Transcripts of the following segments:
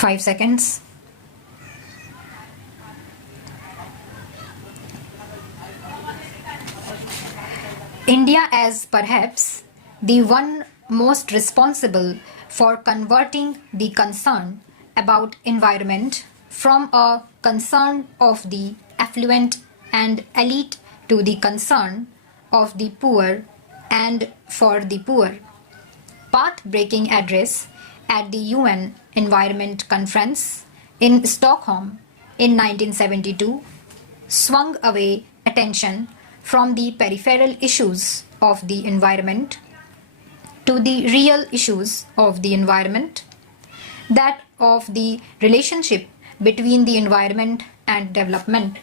5 seconds. India as perhaps the one most responsible for converting the concern about environment from a concern of the affluent and elite to the concern of the poor and for the poor. Path-breaking address at the UN Environment Conference in Stockholm in 1972 swung away attention from the peripheral issues of the environment to the real issues of the environment, that of the relationship between the environment and development.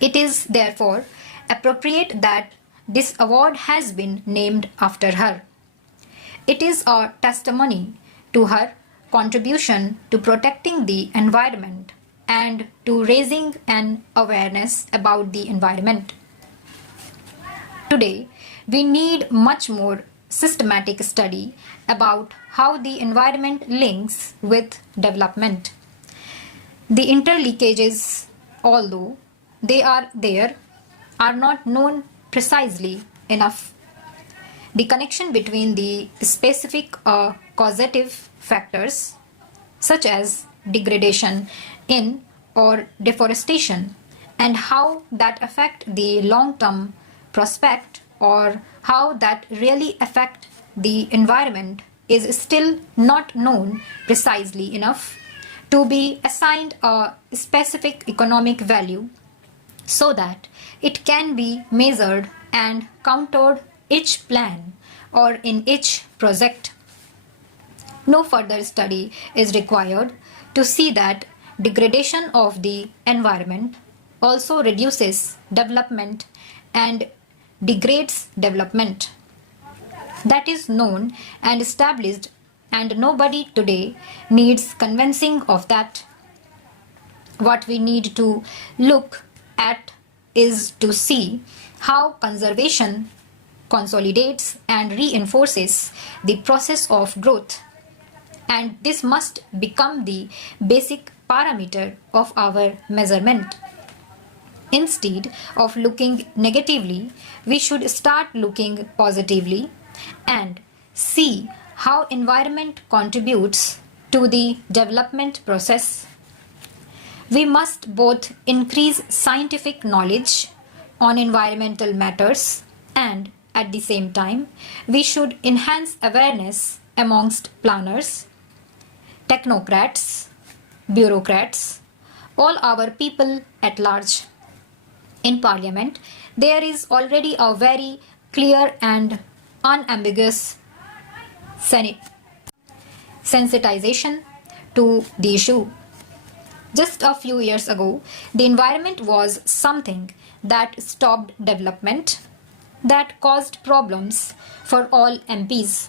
It is therefore appropriate that this award has been named after her. It is a testimony to her contribution to protecting the environment and to raising an awareness about the environment. Today, we need much more systematic study about how the environment links with development. The interlinkages, although they are there, are not known precisely enough. The connection between the specific causative factors such as degradation in or deforestation and how that affect the long-term prospect or how that really affect the environment is still not known precisely enough to be assigned a specific economic value so that it can be measured and countered each plan or in each project. No further study is required to see that degradation of the environment also reduces development and degrades development. That is known and established, and nobody today needs convincing of that. What we need to look at is to see how conservation consolidates and reinforces the process of growth, and this must become the basic parameter of our measurement. Instead of looking negatively, we should start looking positively and see how environment contributes to the development process. We must both increase scientific knowledge on environmental matters and at the same time we should enhance awareness amongst planners, technocrats, bureaucrats, all our people at large. In Parliament, there is already a very clear and unambiguous sensitization to the issue. Just a few years ago, the environment was something that stopped development, that caused problems for all MPs.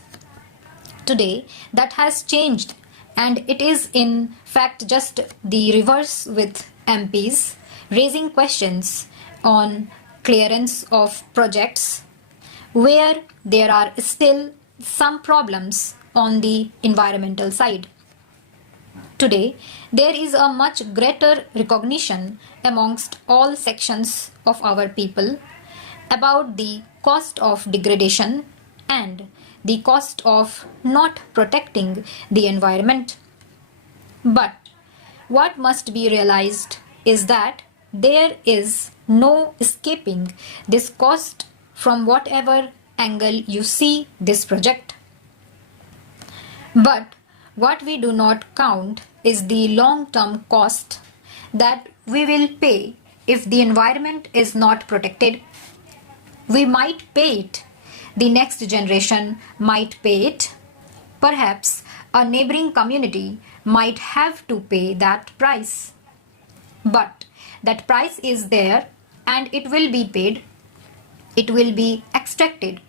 Today, that has changed, and it is in fact just the reverse with MPs raising questions on clearance of projects where there are still some problems on the environmental side. Today, there is a much greater recognition amongst all sections of our people about the cost of degradation and the cost of not protecting the environment. But what must be realized is that there is no escaping this cost from whatever angle you see this project. But what we do not count is the long-term cost that we will pay if the environment is not protected. We might pay it, the next generation might pay it, perhaps a neighboring community might have to pay that price. But that price is there and it will be paid, it will be extracted,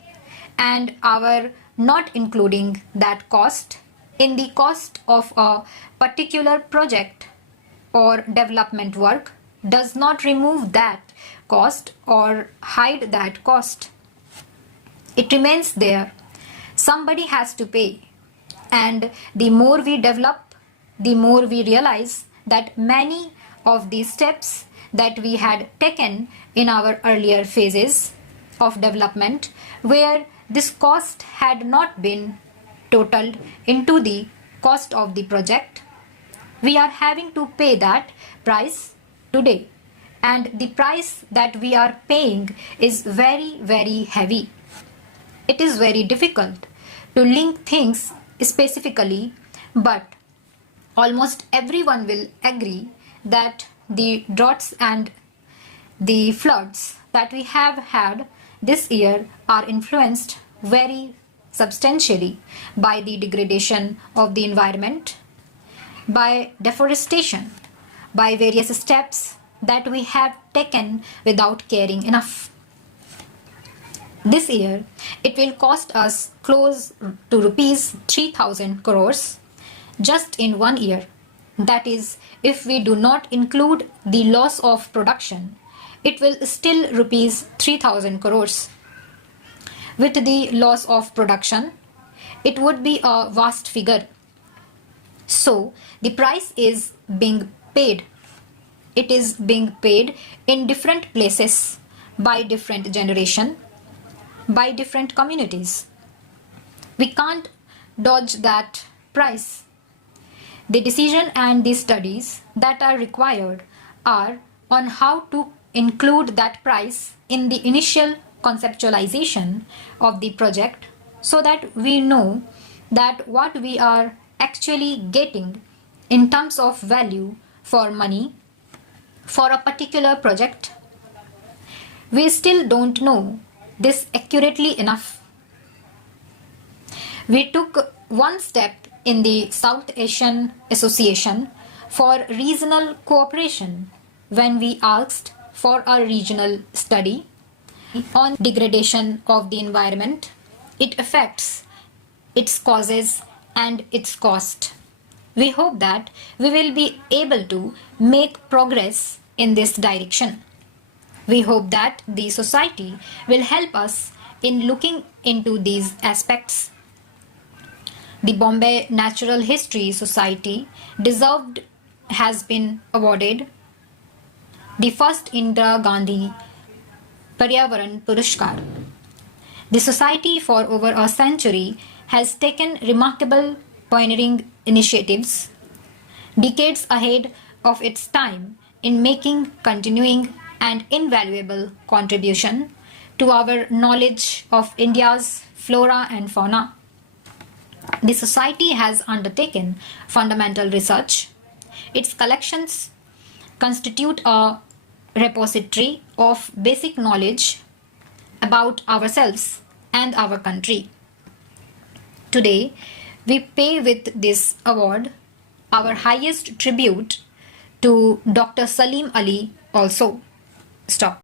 and our not including that cost in the cost of a particular project or development work does not remove that cost or hide that cost. It remains there. Somebody has to pay, and the more we develop, the more we realize that many of the steps that we had taken in our earlier phases of development, where this cost had not been totaled into the cost of the project, we are having to pay that price today. And the price that we are paying is very, very heavy. It is very difficult to link things specifically, but almost everyone will agree that the droughts and the floods that we have had this year are influenced very substantially by the degradation of the environment, by deforestation, by various steps that we have taken without caring enough. This year, it will cost us close to rupees 3,000 crores just in 1 year. That is, if we do not include the loss of production, it will still rupees 3,000 crores. With the loss of production, it would be a vast figure. So, the price is being paid. It is being paid in different places, by different generation, by different communities. We can't dodge that price. The decision and the studies that are required are on how to include that price in the initial conceptualization of the project, so that we know that what we are actually getting in terms of value for money for a particular project. We still don't know this accurately enough. We took one step in the South Asian Association for Regional Cooperation when we asked for a regional study on degradation of the environment, its effects, its causes, and its cost. We hope that we will be able to make progress in this direction. We hope that the society will help us in looking into these aspects. The Bombay Natural History Society has been awarded the first Indira Gandhi Paryavaran Purushkar. The society for over a century has taken remarkable pioneering initiatives, decades ahead of its time, in making continuing and invaluable contribution to our knowledge of India's flora and fauna. The society has undertaken fundamental research. Its collections constitute a repository of basic knowledge about ourselves and our country. Today, we pay with this award our highest tribute to Dr. Salim Ali also. Stop.